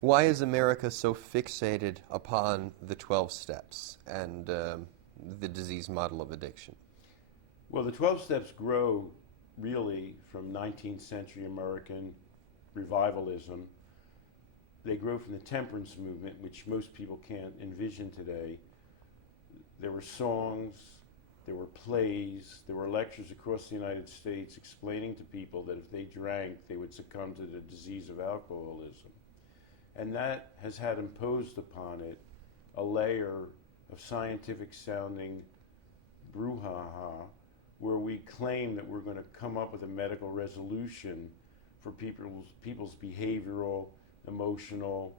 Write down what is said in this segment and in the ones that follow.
Why is America so fixated upon the 12 steps and the disease model of addiction? Well, the 12 steps grow really from 19th century American revivalism. They grow from the temperance movement, which most people can't envision today. There were songs, there were plays, there were lectures across the United States explaining to people that if they drank, they would succumb to the disease of alcoholism. And that has had imposed upon it a layer of scientific sounding brouhaha where we claim that we're going to come up with a medical resolution for people's behavioral, emotional,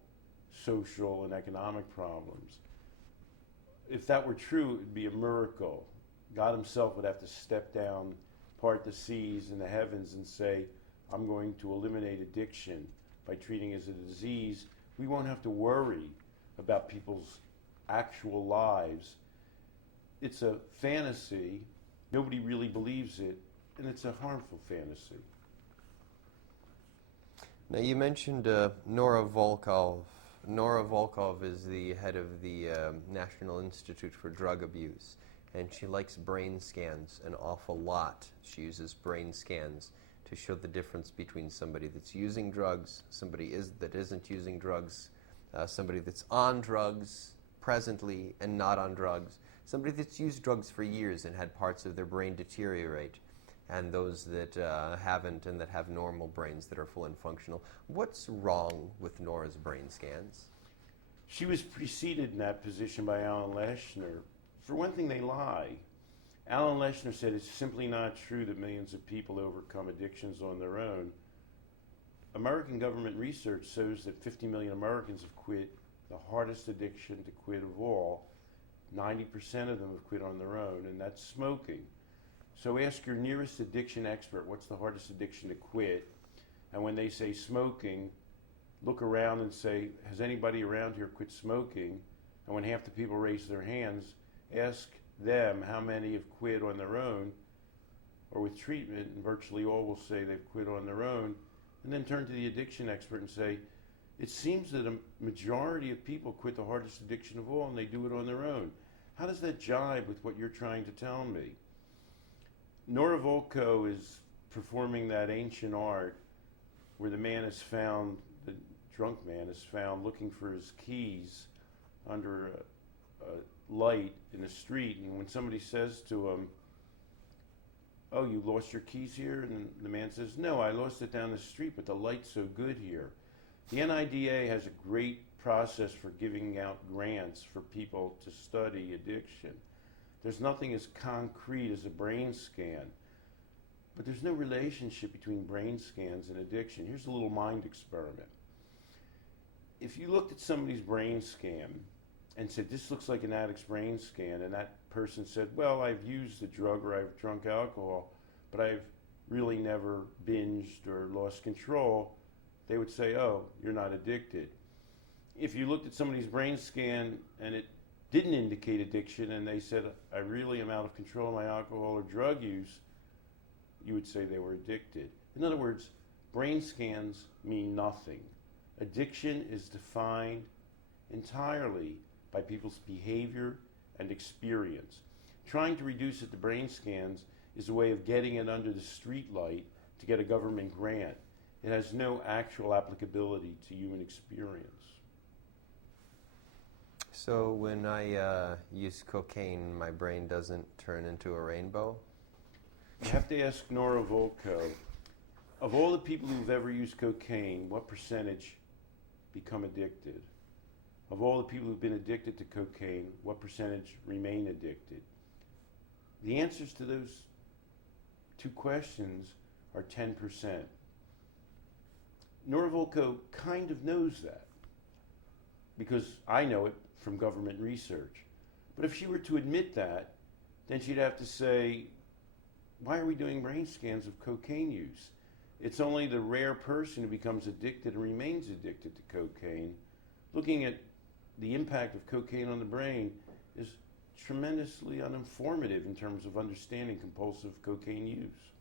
social, and economic problems. If that were true, it would be a miracle. God himself would have to step down, part the seas and the heavens and say, I'm going to eliminate addiction by treating it as a disease. We won't have to worry about people's actual lives. It's a fantasy. Nobody really believes it, and it's a harmful fantasy. Now, you mentioned Nora Volkov. Nora Volkov is the head of the National Institute for Drug Abuse, and she likes brain scans an awful lot. She uses brain scans to show the difference between somebody that's using drugs, somebody that isn't using drugs, somebody that's on drugs presently and not on drugs, somebody that's used drugs for years and had parts of their brain deteriorate, and those that haven't and that have normal brains that are full and functional. What's wrong with Nora's brain scans? She was preceded in that position by Alan Leshner. For one thing, they lie. Alan Leshner said it's simply not true that millions of people overcome addictions on their own. American government research shows that 50 million Americans have quit the hardest addiction to quit of all. 90% of them have quit on their own, and that's smoking. So ask your nearest addiction expert, what's the hardest addiction to quit? And when they say smoking, look around and say, has anybody around here quit smoking? And when half the people raise their hands, ask them how many have quit on their own or with treatment, and virtually all will say they've quit on their own. And then turn to the addiction expert and say, it seems that a majority of people quit the hardest addiction of all and they do it on their own. How does that jibe with what you're trying to tell me? Nora Volkow is performing that ancient art where the man is found, the drunk man is found looking for his keys under a light in the street, and when somebody says to him, oh, you lost your keys here? And the man says, no, I lost it down the street, but the light's so good here. The NIDA has a great process for giving out grants for people to study addiction. There's nothing as concrete as a brain scan, but there's no relationship between brain scans and addiction. Here's a little mind experiment. If you looked at somebody's brain scan and said, this looks like an addict's brain scan, and that person said, well, I've used a drug or I've drunk alcohol, but I've really never binged or lost control, they would say, oh, you're not addicted. If you looked at somebody's brain scan and it didn't indicate addiction and they said, I really am out of control of my alcohol or drug use, you would say they were addicted. In other words, brain scans mean nothing. Addiction is defined entirely by people's behavior and experience. Trying to reduce it to brain scans is a way of getting it under the street light to get a government grant. It has no actual applicability to human experience. So when I use cocaine, my brain doesn't turn into a rainbow? You have to ask Nora Volkow, of all the people who've ever used cocaine, what percentage become addicted? Of all the people who've been addicted to cocaine, what percentage remain addicted? The answers to those two questions are 10%. Nora Volkow kind of knows that because I know it from government research. But if she were to admit that, then she'd have to say, why are we doing brain scans of cocaine use? It's only the rare person who becomes addicted and remains addicted to cocaine. Looking at the impact of cocaine on the brain is tremendously uninformative in terms of understanding compulsive cocaine use.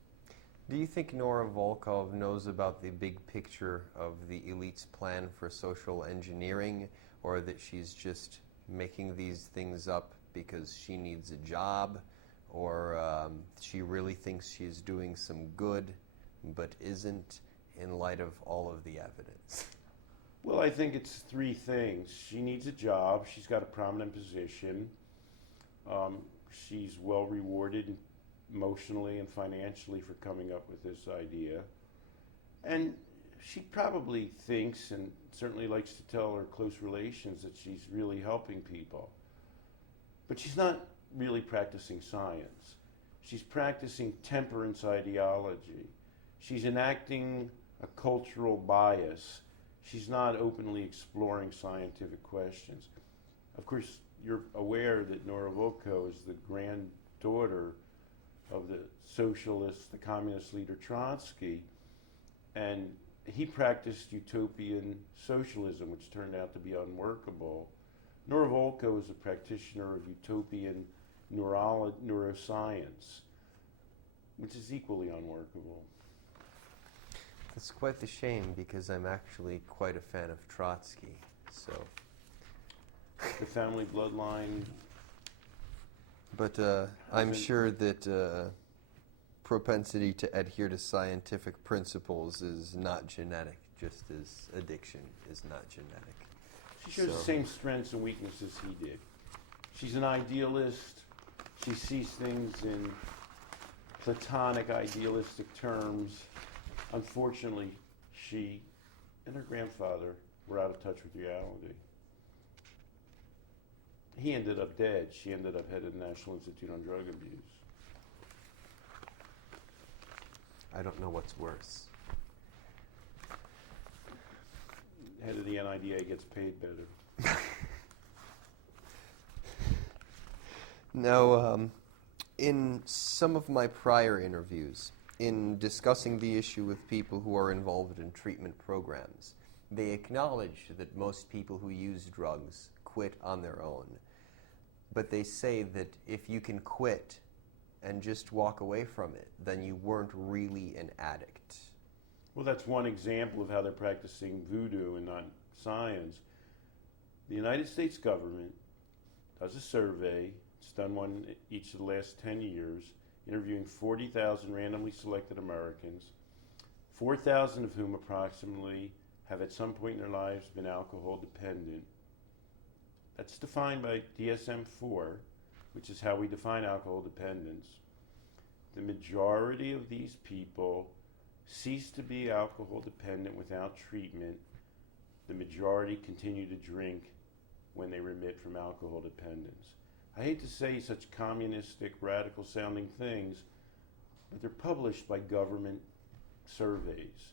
Do you think Nora Volkov knows about the big picture of the elite's plan for social engineering, or that she's just making these things up because she needs a job, or she really thinks she's doing some good but isn't in light of all of the evidence? Well, I think it's three things. She needs a job. She's got a prominent position. She's well rewarded emotionally and financially for coming up with this idea. And she probably thinks, and certainly likes to tell her close relations, that she's really helping people. But she's not really practicing science. She's practicing temperance ideology. She's enacting a cultural bias. She's not openly exploring scientific questions. Of course, you're aware that Nora Volkow is the granddaughter of the socialist, the communist leader Trotsky, and he practiced utopian socialism, which turned out to be unworkable. Nora Volkow is a practitioner of utopian neuroscience, which is equally unworkable. It's quite the shame, because I'm actually quite a fan of Trotsky, so... The family bloodline... But I'm sure that propensity to adhere to scientific principles is not genetic, just as addiction is not genetic. She shows the same strengths and weaknesses he did. She's an idealist. She sees things in platonic, idealistic terms. Unfortunately, she and her grandfather were out of touch with reality. He ended up dead. She ended up head of the National Institute on Drug Abuse. I don't know what's worse. Head of the NIDA gets paid better. Now, in some of my prior interviews, in discussing the issue with people who are involved in treatment programs, they acknowledge that most people who use drugs quit on their own. But they say that if you can quit and just walk away from it, then you weren't really an addict. Well, that's one example of how they're practicing voodoo and not science. The United States government does a survey. It's done one each of the last 10 years, interviewing 40,000 randomly selected Americans, 4,000 of whom approximately have at some point in their lives been alcohol dependent. That's defined by DSM-4, which is how we define alcohol dependence. The majority of these people cease to be alcohol dependent without treatment. The majority continue to drink when they remit from alcohol dependence. I hate to say such communistic, radical sounding things, but they're published by government surveys.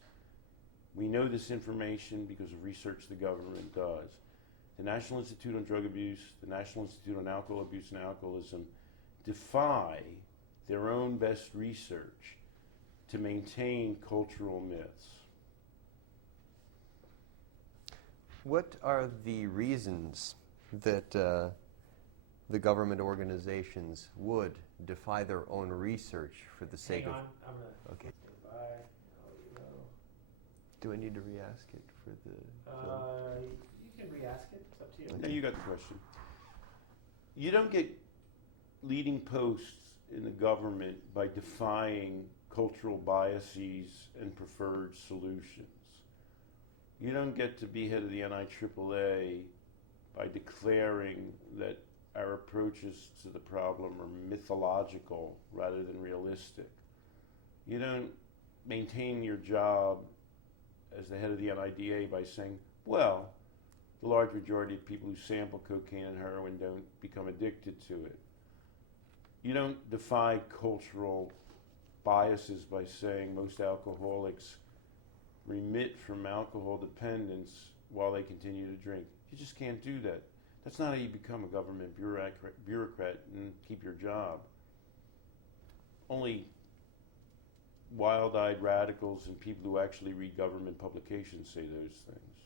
We know this information because of research the government does. The National Institute on Drug Abuse, the National Institute on Alcohol Abuse and Alcoholism defy their own best research to maintain cultural myths. What are the reasons that the government organizations would defy their own research for the sake of... Hang on, I'm going to Okay. stand by. I'll let you know. Do I need to re-ask it for the film? You can re-ask it. It's up to you. Now you got the question. You don't get leading posts in the government by defying cultural biases and preferred solutions. You don't get to be head of the NIAAA by declaring that our approaches to the problem are mythological rather than realistic. You don't maintain your job as the head of the NIDA by saying, well, the large majority of people who sample cocaine and heroin don't become addicted to it. You don't defy cultural biases by saying most alcoholics remit from alcohol dependence while they continue to drink. You just can't do that. That's not how you become a government bureaucrat and keep your job. Only wild-eyed radicals and people who actually read government publications say those things.